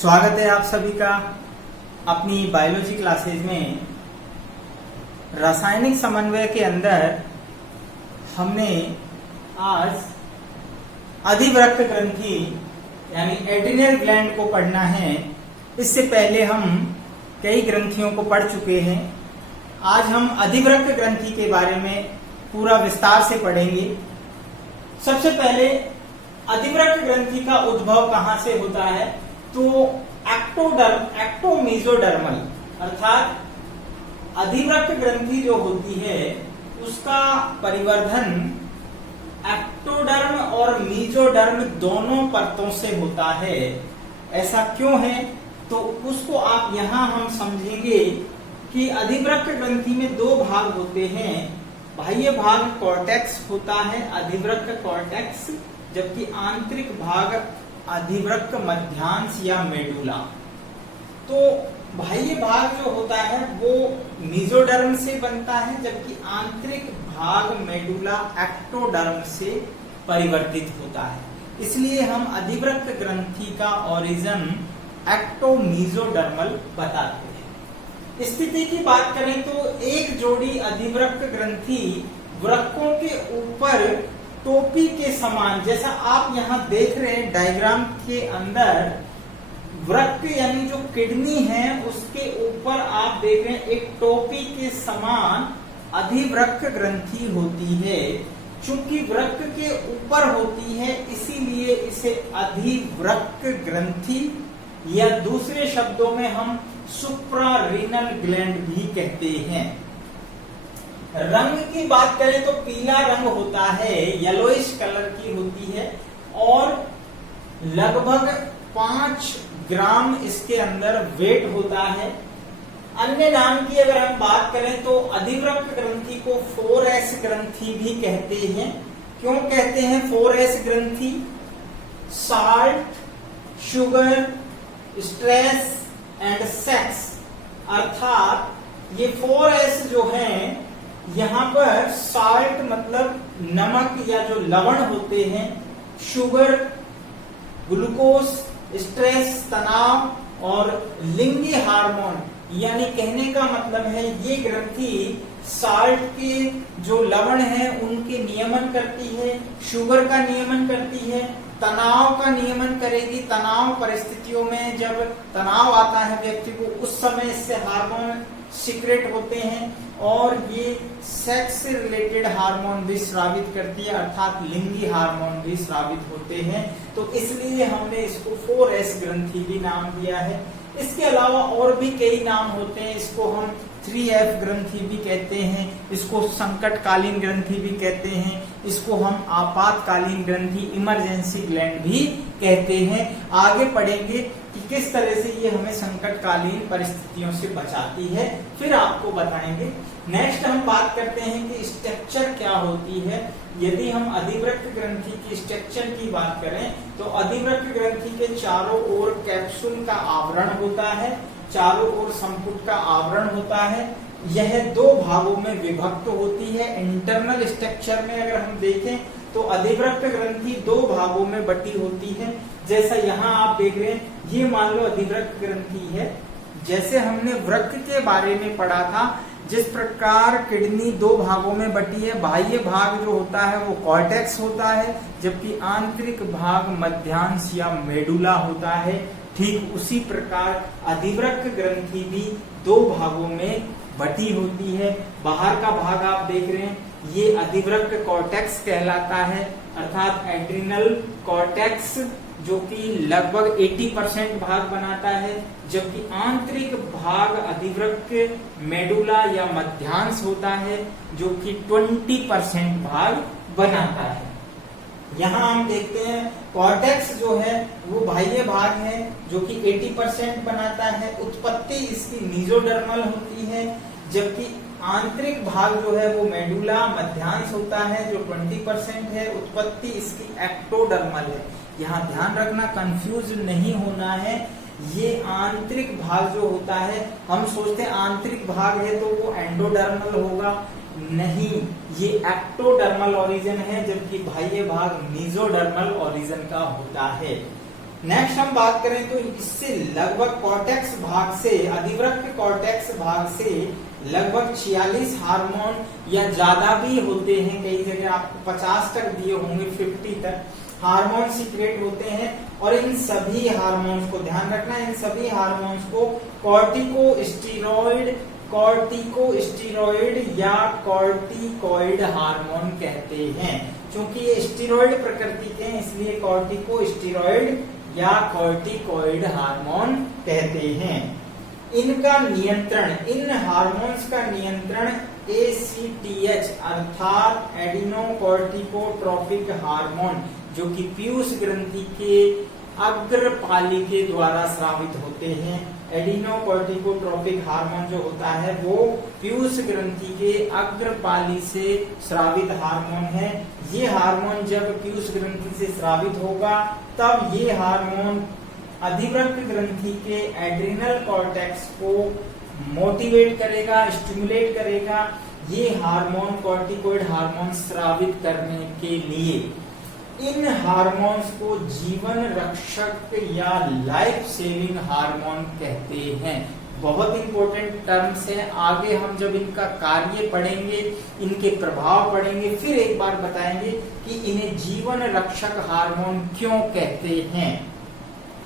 स्वागत है आप सभी का अपनी बायोलॉजी क्लासेज में। रासायनिक समन्वय के अंदर हमने आज अधिवृक्क ग्रंथि यानी एड्रिनल ग्लैंड को पढ़ना है। इससे पहले हम कई ग्रंथियों को पढ़ चुके हैं। आज हम अधिवृक्क ग्रंथि के बारे में पूरा विस्तार से पढ़ेंगे। सबसे पहले अधिवृक्क ग्रंथि का उद्भव कहां से होता है, तो एक्टोमेसोडर्मल अर्थात अधिवृक्क ग्रंथि जो होती है उसका परिवर्धन एक्टोडर्म और मीजोडर्म दोनों परतों से होता है। ऐसा क्यों है, तो उसको आप यहां हम समझेंगे कि अधिवृक्क ग्रंथि में दो भाग होते हैं। बाह्य भाग कॉर्टेक्स होता है, अधिवृक्क कॉर्टेक्स, जबकि आंतरिक भाग अधिवृक्क मध्यांश या मेडुला। तो बाह्य भाग जो होता है वो मीजोडर्म से बनता है, जबकि आंतरिक भाग मेडुला एक्टोडर्म से परिवर्तित होता है। इसलिए हम अधिवृक्क ग्रंथि का ओरिजिन एक्टोमीजोडर्मल बताते हैं। स्थिति की बात करें तो एक जोड़ी अधिवृक्क ग्रंथि वृक्कों के ऊपर टोपी के समान, जैसा आप यहां देख रहे हैं डायग्राम के अंदर, वृक्क यानी जो किडनी है उसके ऊपर आप देख रहे हैं एक टोपी के समान अधिवृक्क ग्रंथि होती है। चूंकि वृक्क के ऊपर होती है इसीलिए इसे अधिवृक्क ग्रंथि या दूसरे शब्दों में हम सुप्रारीनल ग्लैंड भी कहते हैं। रंग की बात करें तो पीला रंग होता है, येलोइश कलर की होती है और लगभग 5 ग्राम इसके अंदर वेट होता है। अन्य नाम की अगर हम बात करें तो अधिवृक्क ग्रंथि को 4S ग्रंथि भी कहते हैं। क्यों कहते हैं 4S ग्रंथि? Salt, sugar, stress and sex, अर्थात ये 4S जो है, यहां पर साल्ट मतलब नमक या जो लवण होते हैं, शुगर ग्लूकोज, स्ट्रेस तनाव और लिंगी हार्मोन, यानी कहने का मतलब है ये ग्रंथि साल्ट के जो लवण है उनके नियमन करती है, शुगर का नियमन करती है, तनाव का नियमन करेगी। तनाव परिस्थितियों में जब तनाव आता है व्यक्ति को उस समय इससे हार्मोन सीक्रेट होते हैं और ये सेक्स से रिलेटेड हार्मोन भी स्रावित करती है, अर्थात लिंगी हार्मोन भी स्रावित होते हैं। तो इसलिए हमने इसको 4S ग्रंथि भी नाम दिया है। इसके अलावा और भी कई नाम होते हैं। इसको हम 3F ग्रंथि भी कहते हैं, इसको संकटकालीन ग्रंथि भी कहते हैं, इसको हम आपातकालीन ग्रंथि इमरजेंसी ग्लैंड भी कहते हैं। आगे पढ़ेंगे कि किस तरह से ये हमें संकटकालीन परिस्थितियों से बचाती है, फिर आपको बताएंगे। नेक्स्ट हम बात करते हैं कि स्ट्रक्चर क्या होती है। यदि हम अधिवृक्क ग्रंथि की स्ट्रक्चर की बात करें तो अधिवृक्क ग्रंथि के चारों ओर कैप्सूल का आवरण होता है, चारों ओर संपुट का आवरण होता है। यह 2 भागों में विभक्त होती है। इंटरनल स्ट्रक्चर में अगर हम देखें तो अधिवृक्क ग्रंथि 2 भागों में बटी होती है। जैसा यहाँ आप देख रहे हैं, ये मान लो अधिवृक्क ग्रंथि है। जैसे हमने वृक्क के बारे में पढ़ा था, जिस प्रकार किडनी 2 भागों में बटी है, बाह्य भाग जो होता है वो कॉर्टेक्स होता है, जबकि आंतरिक भाग मध्यांश या मेडुला होता है। ठीक उसी प्रकार अधिवृक्क ग्रंथि भी 2 भागों में बटी होती है। बाहर का भाग आप देख रहे हैं, ये अधिवृक्क कॉर्टेक्स कहलाता है, अर्थात एड्रिनल कॉर्टेक्स, जो कि लगभग 80% भाग बनाता है, जबकि आंतरिक भाग अधिवृक्क मेडुला या मध्यांश होता है, जो कि 20% भाग बनाता है। यहाँ हम देखते हैं कॉर्टेक्स जो है वो बाह्य भाग है जो कि 80% बनाता है। उत्पत्ति इसकी मीजोडर्मल होती है, जबकि आंतरिक भाग जो है वो मेडुला मध्यांश होता है जो 20% है। उत्पत्ति इसकी एक्टोडर्मल है। यहाँ ध्यान रखना, कंफ्यूज नहीं होना है। ये आंतरिक भाग जो होता है, हम सोचते हैं आंतरिक भाग है तो वो एंडोडर्मल होगा, नहीं, ये एक्टोडर्मल ओरिजिन है, जबकि बाह्य भाग मीजोडर्मल ओरिजिन का होता है। नेक्स्ट हम बात करें तो इससे लगभग कॉर्टेक्स भाग से, अधिवृक्क कॉर्टेक्स भाग से लगभग 46 हार्मोन या ज्यादा भी होते हैं, कई जगह आपको 50 तक दिए होंगे, 50 तक हार्मोन सीक्रेट होते हैं। और इन सभी हार्मोन्स को ध्यान रखना, इन सभी हार्मोन्स को कॉर्टिकोस्टेरॉइड या कॉर्टिकॉइड हार्मोन कहते हैं। क्योंकि ये स्टेरॉइड प्रकृति के हैं इसलिए कॉर्टिकोस्टेरॉइड या कॉर्टिकॉइड हार्मोन कहते हैं। इनका नियंत्रण, इन हार्मोन्स का नियंत्रण ACTH अर्थात एडिनोकॉर्टिकोट्रोपिक हार्मोन जो कि पीयूष ग्रंथि के अग्रपाली के द्वारा स्रावित होते हैं। एडिनोकॉर्टिकोट्रोपिक हार्मोन जो होता है वो पीयूष ग्रंथि के अग्रपाली से स्रावित हार्मोन है। ये हार्मोन जब पीयूष ग्रंथि से स्रावित होगा तब ये हार्मोन अधिवृक्क ग्रंथि के एड्रिनल कॉर्टेक्स को मोटिवेट करेगा, स्टिमुलेट करेगा ये हार्मोन, कॉर्टिकोइड हार्मोन स्रावित करने के लिए। इन हार्मोन्स को जीवन रक्षक या लाइफ सेविंग हार्मोन कहते हैं। बहुत इंपॉर्टेंट टर्म्स है, आगे हम जब इनका कार्य पढ़ेंगे, इनके प्रभाव पढ़ेंगे, फिर एक बार बताएंगे कि इन्हें जीवन रक्षक हार्मोन क्यों कहते हैं।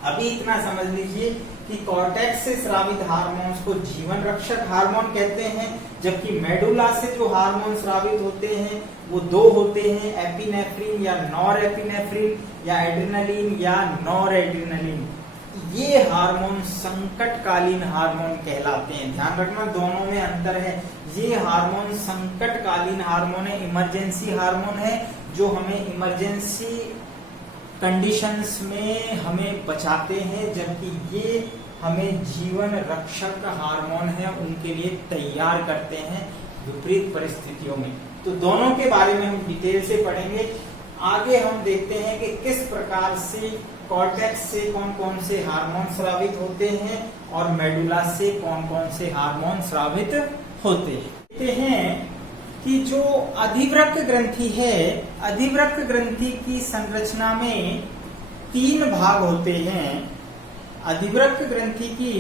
अभी इतना समझ लीजिए कि कॉर्टेक्स से स्रावित हार्मोन्स को जीवन रक्षक हार्मोन कहते हैं, जबकि मेडुला से जो हार्मोन स्रावित होते हैं वो दो होते हैं, एपिनेफ्रिन या नॉरएपिनेफ्रिन या एड्रेनालिन या नॉरएड्रेनालिन। ये हार्मोन संकटकालीन हार्मोन कहलाते हैं। ध्यान रखना दोनों में अंतर है। ये हार्मोन संकटकालीन हार्मोन है, इमरजेंसी हार्मोन है जो हमें इमरजेंसी कंडीशंस में हमें बचाते हैं, जबकि ये हमें जीवन रक्षक हार्मोन है उनके लिए तैयार करते हैं विपरीत परिस्थितियों में। तो दोनों के बारे में हम डिटेल से पढ़ेंगे। आगे हम देखते हैं कि किस प्रकार से कॉर्टेक्स से कौन कौन से हार्मोन स्रावित होते हैं और मेडुला से कौन कौन से हार्मोन स्रावित होते हैं। देखते हैं कि जो अधिवृक्क ग्रंथि है, अधिवृक्क ग्रंथि की संरचना में 3 भाग होते हैं। अधिवृक्क ग्रंथि की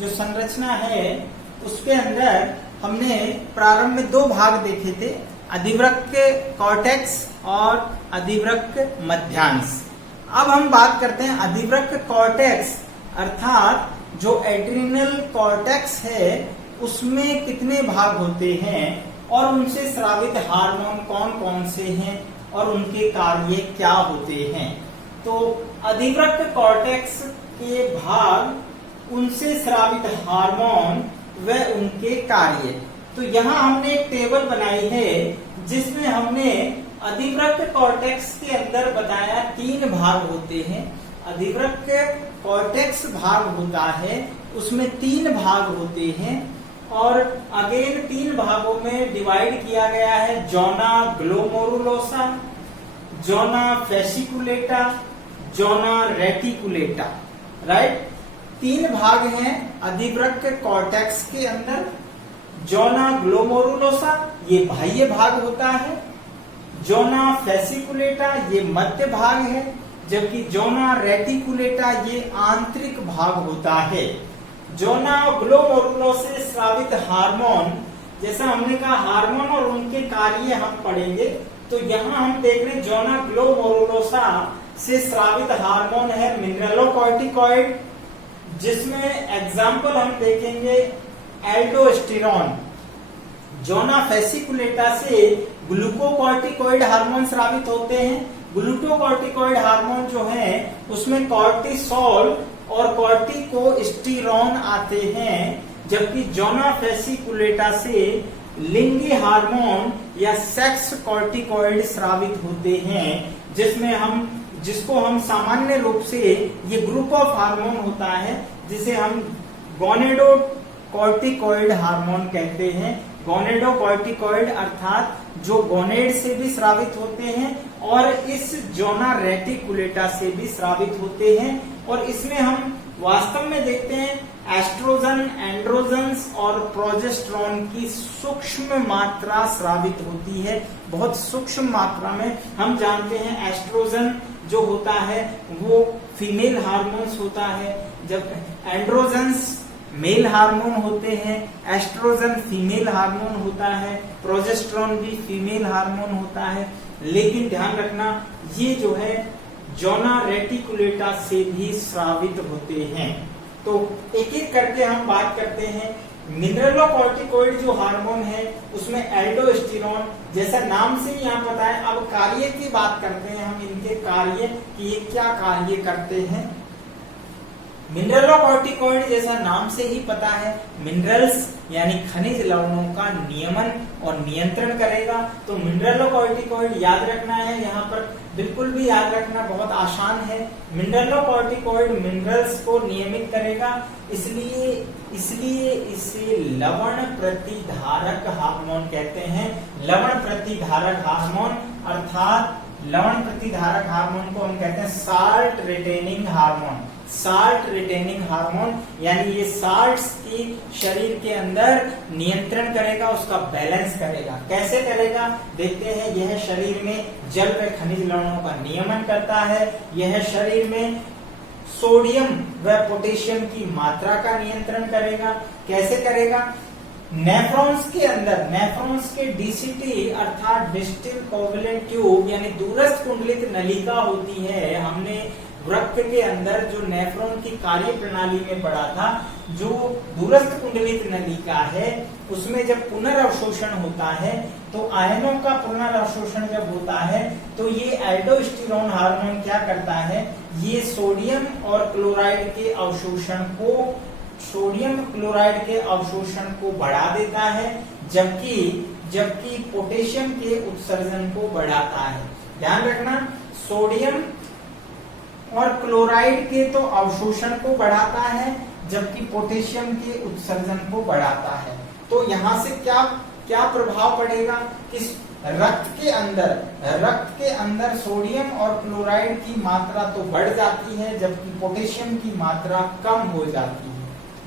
जो संरचना है उसके अंदर हमने प्रारंभ में 2 भाग देखे थे, अधिवृक्क कॉर्टेक्स और अधिवृक्क मध्यांश। अब हम बात करते हैं अधिवृक्क कॉर्टेक्स अर्थात जो एड्रिनल कॉर्टेक्स है उसमें कितने भाग होते हैं और उनसे स्रावित हार्मोन कौन कौन से हैं और उनके कार्य क्या होते हैं। तो अधिवृक्क कॉर्टेक्स के भाग, उनसे स्रावित हार्मोन व उनके कार्य। तो यहाँ हमने एक टेबल बनाई है जिसमें हमने अधिवृक्क कॉर्टेक्स के अंदर बताया 3 भाग होते हैं। अधिवृक्क कॉर्टेक्स भाग होता है उसमें 3 भाग होते हैं और अगेन 3 भागों में डिवाइड किया गया है, जोना ग्लोमेरुलोसा, जोना फेसिकुलेटा, जोना रेटिकुलेटा। राइट, 3 भाग हैं अधिवृक्क कॉर्टेक्स के अंदर। जोना ग्लोमेरुलोसा ये बाह्य भाग होता है, जोना फेसिकुलेटा ये मध्य भाग है, जबकि जोना रेटिकुलेटा ये आंतरिक भाग होता है। जोना ग्लोमेरुलोसा से स्रावित हार्मोन, जैसा हमने कहा हार्मोन और उनके कार्य हम पढ़ेंगे, तो यहाँ हम देख रहे हैं जोना ग्लोमेरुलोसा से स्रावित हार्मोन है मिनरलोकॉर्टिकॉइड, जिसमें एग्जाम्पल हम देखेंगे एल्डोस्टेरोन। जोना फेसिकुलेटा से ग्लूकोकॉर्टिकॉइड हार्मोन स्रावित होते हैं। ग्लूकोकॉर्टिकॉइड हार्मोन जो है उसमें कॉर्टिसोल और कॉर्टिकोस्टेरोन आते हैं, जबकि जोना फेसिकुलेटा से लिंगी हार्मोन या सेक्स कॉर्टिकॉइड स्रावित होते हैं, जिसको हम सामान्य रूप से ये ग्रुप ऑफ हार्मोन होता है जिसे हम गोनेडोकॉर्टिकॉइड हार्मोन कहते हैं। गोनेडोकॉर्टिकॉइड अर्थात जो गोनेड से भी स्रावित होते हैं और इस जोना रेटिकुलेटा से भी स्रावित होते हैं। और इसमें हम वास्तव में देखते हैं एस्ट्रोजन, एंड्रोजन्स और प्रोजेस्टेरोन की सूक्ष्म मात्रा स्रावित होती है, बहुत सूक्ष्म मात्रा में। हम जानते हैं एस्ट्रोजन जो होता है वो फीमेल हार्मोन्स होता है, जब एंड्रोजन्स मेल हार्मोन होते हैं, एस्ट्रोजन फीमेल हार्मोन होता है, प्रोजेस्टेरोन भी फीमेल हार्मोन होता है। लेकिन ध्यान रखना ये जो है जोना रेटिकुलेटा से भी स्रावित होते हैं। तो एक एक करके हम बात करते हैं। मिनरलोकॉर्टिकॉइड जो हार्मोन है उसमें एल्डोस्टेरोन, जैसा नाम से ही यहाँ पता है। अब कार्य की बात करते हैं हम, इनके कार्य कि ये क्या कार्य करते हैं। मिनरलोकॉर्टिकॉइड जैसा नाम से ही पता है, मिनरल्स यानी खनिज लवणों का नियमन और नियंत्रण करेगा। तो मिनरलोकॉर्टिकॉइड याद रखना है, यहाँ पर बिल्कुल भी याद रखना बहुत आसान है। मिनरलोकॉर्टिकॉइड मिनरल्स को नियमित करेगा, इसलिए इसे लवण प्रतिधारक हार्मोन कहते हैं। लवण प्रतिधारक हार्मोन अर्थात लवण प्रतिधारक हार्मोन को हम कहते हैं salt retaining hormone. Salt retaining hormone यानी ये साल्ट्स की शरीर के अंदर नियंत्रण करेगा, उसका बैलेंस करेगा। कैसे करेगा देखते हैं। यह शरीर में जल व खनिज लवणों का नियमन करता है, यह शरीर में सोडियम व पोटेशियम की मात्रा का नियंत्रण करेगा। कैसे करेगा? नेफ्रॉन्स के अंदर, नेफ्रॉन्स के डीसीटी अर्थात डिस्टल कोवलेंट ट्यूब यानी दूरस्थ कुंडलित नलिका होती है। हमने वृक्क के अंदर जो नेफ्रॉन की कार्य प्रणाली में पढ़ा था, जो दूरस्थ कुंडलित नलिका है उसमें जब पुनर्अवशोषण होता है तो आयनों का पुनर्अवशोषण जब होता है तो ये एल्डोस्टेरोन हार्मोन क्या करता है, ये सोडियम और क्लोराइड के अवशोषण को, सोडियम क्लोराइड के अवशोषण को बढ़ा देता है, जबकि पोटेशियम के उत्सर्जन को बढ़ाता है। ध्यान रखना, सोडियम और क्लोराइड के तो अवशोषण को बढ़ाता है, जबकि पोटेशियम के उत्सर्जन को बढ़ाता है। तो यहाँ से क्या प्रभाव पड़ेगा कि रक्त के अंदर सोडियम और क्लोराइड की मात्रा तो बढ़ जाती है, जबकि पोटेशियम की मात्रा कम हो जाती है।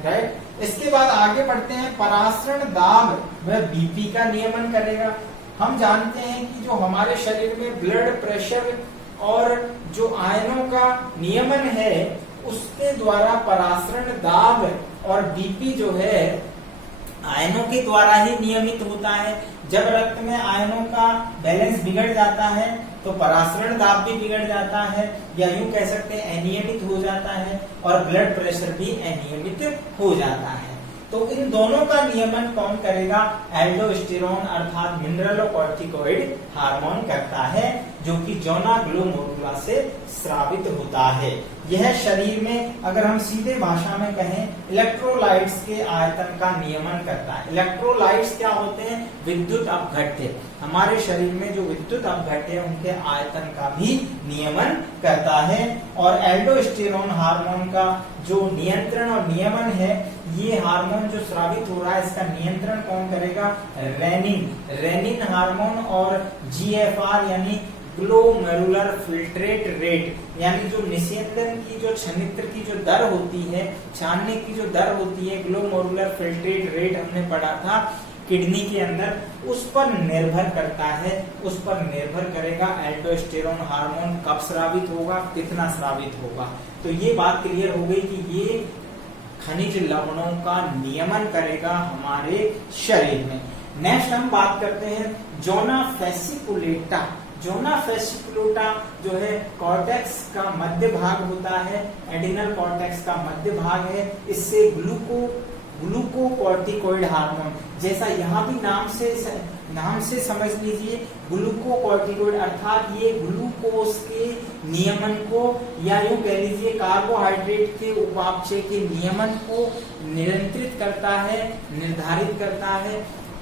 राइट। इसके बाद आगे बढ़ते हैं। परासरण दाब व बीपी का नियमन करेगा। हम जानते हैं कि जो हमारे शरीर में ब्लड प्रेशर और जो आयनों का नियमन है उसके द्वारा परासरण दाब और बीपी जो है आयनों के द्वारा ही नियमित होता है। जब रक्त में आयनों का बैलेंस बिगड़ जाता है तो परासरण दाब भी बिगड़ जाता है, या यूं कह सकते हैं अनियमित हो जाता है, और ब्लड प्रेशर भी अनियमित हो जाता है। तो इन दोनों का नियमन कौन करेगा? एल्डोस्टेरोन अर्थात मिनरलोकॉर्टिकॉइड हार्मोन करता है, जो कि जोना ग्लोमेरुला से स्रावित होता है। यह शरीर में, अगर हम सीधे भाषा में कहें, इलेक्ट्रोलाइट्स के आयतन का नियमन करता है। इलेक्ट्रोलाइट्स क्या होते हैं? विद्युत अपघट्य। हमारे शरीर में जो विद्युत अपघट्य है उनके आयतन का भी नियमन करता है। और एल्डोस्टेरोन हार्मोन का जो नियंत्रण और नियमन है, ये हार्मोन जो स्रावित हो रहा है इसका नियंत्रण कौन करेगा? रेनिन हार्मोन और जीएफआर यानी ग्लोमेरुलर फिल्ट्रेट रेट, यानी जो निस्यंदन की, जो छनित्र की जो दर होती है, छानने की जो दर होती है, ग्लोमेरुलर फिल्ट्रेट रेट हमने पढ़ा था किडनी के अंदर, उस पर निर्भर करता है, उस पर निर्भर करेगा एल्डोस्टेरोन हार्मोन कब स्रावित होगा, कितना स्रावित होगा। तो ये बात क्लियर हो गई कि ये खनिज लवणों का नियमन करेगा हमारे शरीर में। नेक्स्ट हम बात करते हैं जोना फेसिकुलेटा। जोना फेसिकुलेटा जो है कॉर्टेक्स का मध्य भाग होता है, एडिनल कॉर्टेक्स का मध्य भाग है। इससे ग्लूकोकॉर्टिकॉइड हार्मोन, जैसा यहाँ भी नाम से समझ लीजिए, ग्लूकोकॉर्टिकॉइड अर्थात ये ग्लूकोज के नियमन को, या यूं कह लीजिए कार्बोहाइड्रेट के उपापचय के नियमन को नियंत्रित करता है, निर्धारित करता है।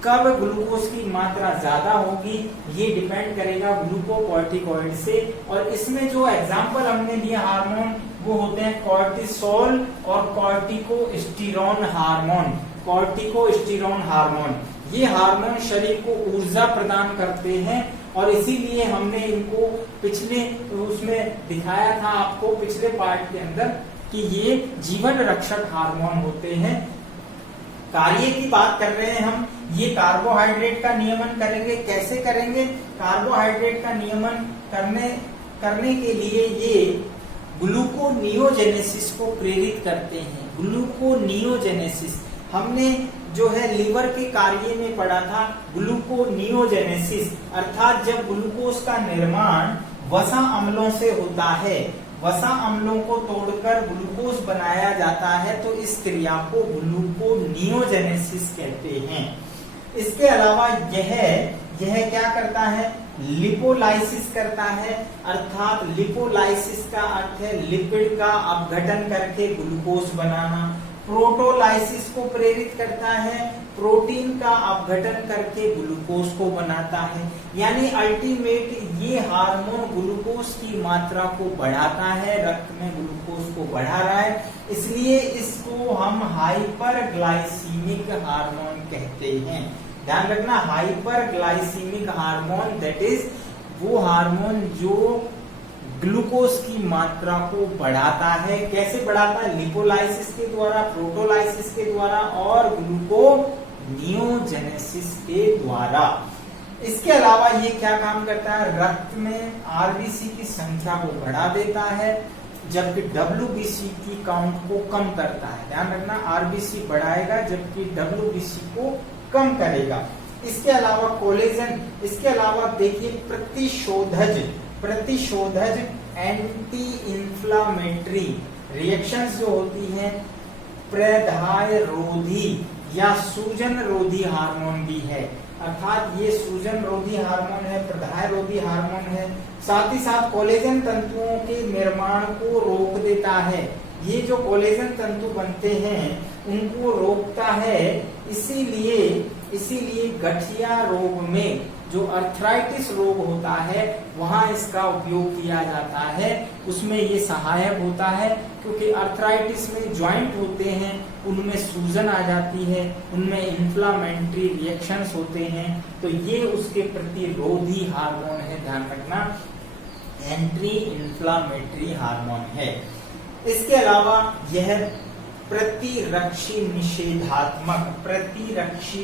कब ग्लूकोज की मात्रा ज्यादा होगी ये डिपेंड करेगा ग्लूकोकॉर्टिकॉइड से। और इसमें जो एग्जाम्पल हमने लिए हार्मोन वो होते हैं कॉर्टिसोल और कॉर्टिकोस्टेरोन हार्मोन। कॉर्टिकोस्टेरोन हार्मोन, ये हार्मोन शरीर को ऊर्जा प्रदान करते हैं, और इसीलिए हमने इनको पिछले उसमें दिखाया था आपको, पिछले पार्ट के अंदर, कि ये जीवन रक्षक हार्मोन होते हैं। कार्य की बात कर रहे हैं हम, ये कार्बोहाइड्रेट का नियमन करेंगे। कैसे करेंगे? कार्बोहाइड्रेट का नियमन करने करने के लिए ये ग्लूकोनियोजेनेसिस को प्रेरित करते हैं। ग्लूकोनियोजेनेसिस हमने जो है लीवर के कार्य में पढ़ा था, ग्लूकोनियोजेनेसिस अर्थात जब ग्लूकोज का निर्माण वसा अम्लों से होता है, वसा अम्लों को तोड़कर ग्लूकोज बनाया जाता है, तो इस क्रिया को ग्लूकोनियोजेनेसिस कहते हैं। इसके अलावा यह क्या करता है, लिपोलाइसिस करता है, अर्थात लिपोलाइसिस का अर्थ है लिपिड का अपघटन करके ग्लूकोज बनाना। प्रोटोलाइसिस को प्रेरित करता है, प्रोटीन का अपघटन करके ग्लूकोज को बनाता है। यानी अल्टीमेट ये हार्मोन ग्लूकोज की मात्रा को बढ़ाता है, रक्त में ग्लूकोज को बढ़ा रहा है, इसलिए इसको हम हाइपरग्लाइसीमिक हार्मोन कहते हैं। ध्यान रखना, हाइपरग्लाइसीमिक हार्मोन दैट इज वो हार्मोन जो ग्लूकोज की मात्रा को बढ़ाता है। कैसे बढ़ाता है? लिपोलाइसिस के द्वारा, प्रोटोलाइसिस के द्वारा और ग्लूकोनियोजेनेसिस के द्वारा। इसके अलावा ये क्या काम करता है, रक्त में आरबीसी की संख्या को बढ़ा देता है, जबकि डब्ल्यूबीसी की काउंट को कम करता है। ध्यान रखना, आरबीसी बढ़ाएगा जबकि डब्ल्यूबीसी को कम करेगा। इसके अलावा कोलेजन, इसके अलावा देखिए प्रतिशोधज एंटी इंफ्लामेटरी रिएक्शंस जो होती हैं, प्रदाह रोधी या सूजन रोधी हार्मोन भी है, अर्थात ये सूजन रोधी हार्मोन है, प्रदाह रोधी हार्मोन है। साथ ही साथ कोलेजन तंतुओं के निर्माण को रोक देता है। ये जो कोलेजन तंतु बनते हैं उनको रोकता है, इसीलिए गठिया रोग में जो अर्थराइटिस रोग होता है वहां इसका उपयोग किया जाता है, उसमें ये सहायक होता है, क्योंकि अर्थराइटिस में जॉइंट होते हैं, उनमें सूजन आ जाती है, उनमें इन्फ्लामेटरी रिएक्शंस होते हैं, तो ये उसके प्रतिरोधी हार्मोन है। ध्यान रखना, एंटी इन्फ्लामेटरी हार्मोन है। इसके अलावा यह प्रतिरक्षी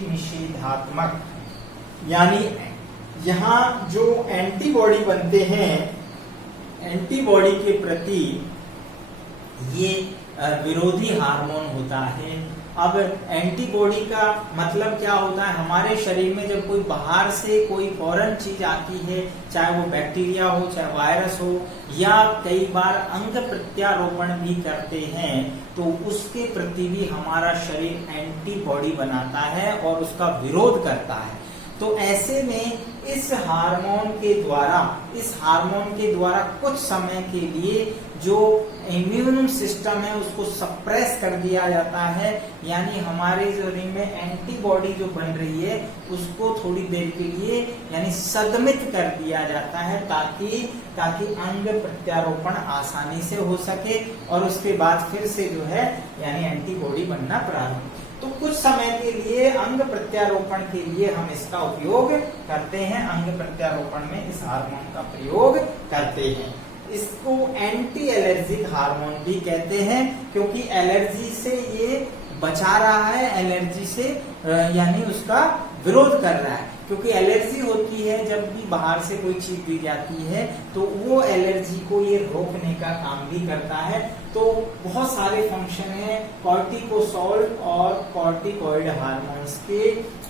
निषेधात्मक यानी यहाँ जो एंटीबॉडी बनते हैं, एंटीबॉडी के प्रति ये विरोधी हार्मोन होता है। अब एंटीबॉडी का मतलब क्या होता है, हमारे शरीर में जब कोई बाहर से कोई फॉरेन चीज आती है, चाहे वो बैक्टीरिया हो, चाहे वायरस हो, या कई बार अंग प्रत्यारोपण भी करते हैं, तो उसके प्रति भी हमारा शरीर एंटीबॉडी बनाता है और उसका विरोध करता है। तो ऐसे में इस हार्मोन के द्वारा कुछ समय के लिए जो इम्यून सिस्टम है उसको सप्रेस कर दिया जाता है, यानी हमारे शरीर में एंटीबॉडी जो बन रही है उसको थोड़ी देर के लिए यानी सदमित कर दिया जाता है, ताकि अंग प्रत्यारोपण आसानी से हो सके और उसके बाद फिर से जो है यानी एंटीबॉडी बनना प्रारंभ। तो कुछ समय के लिए अंग प्रत्यारोपण के लिए हम इसका उपयोग करते हैं, अंग प्रत्यारोपण में इस हार्मोन का प्रयोग करते हैं। इसको एंटी एलर्जिक हार्मोन भी कहते हैं, क्योंकि एलर्जी से ये बचा रहा है, एलर्जी से यानी उसका विरोध कर रहा है, क्योंकि एलर्जी होती है जब भी बाहर से कोई चीज दी जाती है तो वो एलर्जी को ये रोकने का काम भी करता है। तो बहुत सारे फंक्शन है कॉर्टिकोसोल और कॉर्टिकॉइड हार्मोन्स के।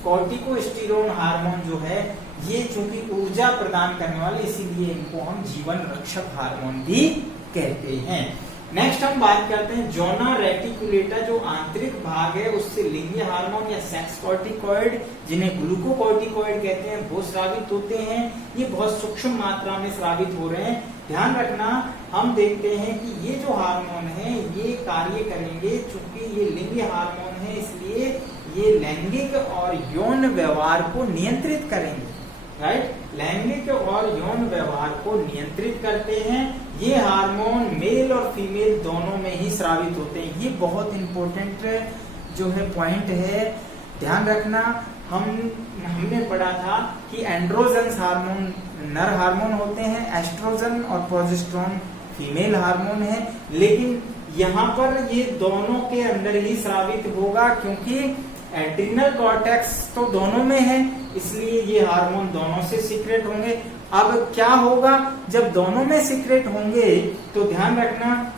कॉर्टिकोस्टेरोन हार्मोन जो है ये चूंकि ऊर्जा प्रदान करने वाले, इसीलिए इनको हम जीवन रक्षक हार्मोन भी कहते हैं। नेक्स्ट हम बात करते हैं जोना रेटिकुलेटा, जो आंतरिक भाग है उससे लिंगीय हार्मोन या सेक्स कॉर्टिकॉइड, जिन्हें ग्लूकोकॉर्टिकॉइड कहते हैं, वो स्रावित होते हैं। ये बहुत सूक्ष्म मात्रा में स्रावित हो रहे हैं। ध्यान रखना, हम देखते हैं कि ये जो हार्मोन है ये कार्य करेंगे, चूंकि ये लिंगीय हार्मोन है इसलिए ये लैंगिक और यौन व्यवहार को नियंत्रित करेंगे, राइट। लैंगिक और यौन व्यवहार को नियंत्रित करते हैं। ये हार्मोन मेल और फीमेल दोनों में ही स्रावित होते हैं। ये बहुत इंपॉर्टेंट जो है पॉइंट है, ध्यान रखना। हमने पढ़ा था कि एंड्रोजन हार्मोन नर हार्मोन होते हैं, एस्ट्रोजन और प्रोजेस्टेरोन फीमेल हार्मोन है, लेकिन यहाँ पर ये दोनों के अंदर ही स्रावित होगा, क्योंकि एड्रिनल कॉर्टेक्स तो दोनों में है इसलिए ये हार्मोन दोनों से सीक्रेट होंगे। अब क्या होगा जब दोनों में सीक्रेट होंगे, तो ध्यान रखना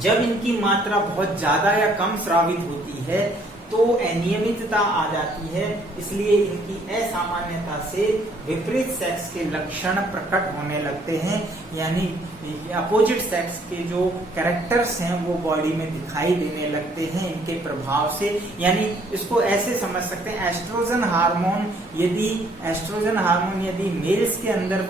जब इनकी मात्रा बहुत ज्यादा या कम स्रावित होती है तो अनियमितता आ जाती है, इसलिए इनकी असामान्यता से विपरीत सेक्स के लक्षण प्रकट होने लगते हैं, यानी अपोजिट सेक्स के जो कैरेक्टर्स हैं वो बॉडी में दिखाई देने लगते हैं इनके प्रभाव से। यानी इसको ऐसे समझ सकते हैं, एस्ट्रोजन हार्मोन यदि मेल्स के अंदर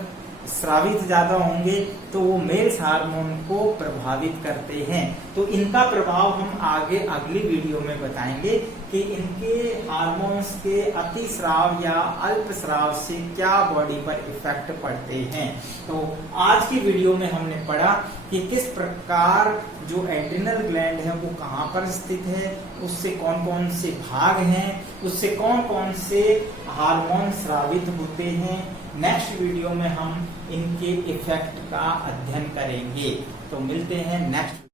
स्रावित ज्यादा होंगे तो वो मेल्स हार्मोन को प्रभावित करते हैं। तो इनका प्रभाव हम आगे अगली वीडियो में बताएंगे कि इनके हार्मोन्स के अति स्राव या अल्प स्राव से क्या बॉडी पर इफेक्ट पड़ते हैं। तो आज की वीडियो में हमने पढ़ा कि किस प्रकार जो एड्रिनल ग्लैंड है वो कहाँ पर स्थित है, उससे कौन कौन से भाग हैं, उससे कौन कौन से हार्मोन स्रावित होते हैं। नेक्स्ट वीडियो में हम इनके इफेक्ट का अध्ययन करेंगे। तो मिलते हैं नेक्स्ट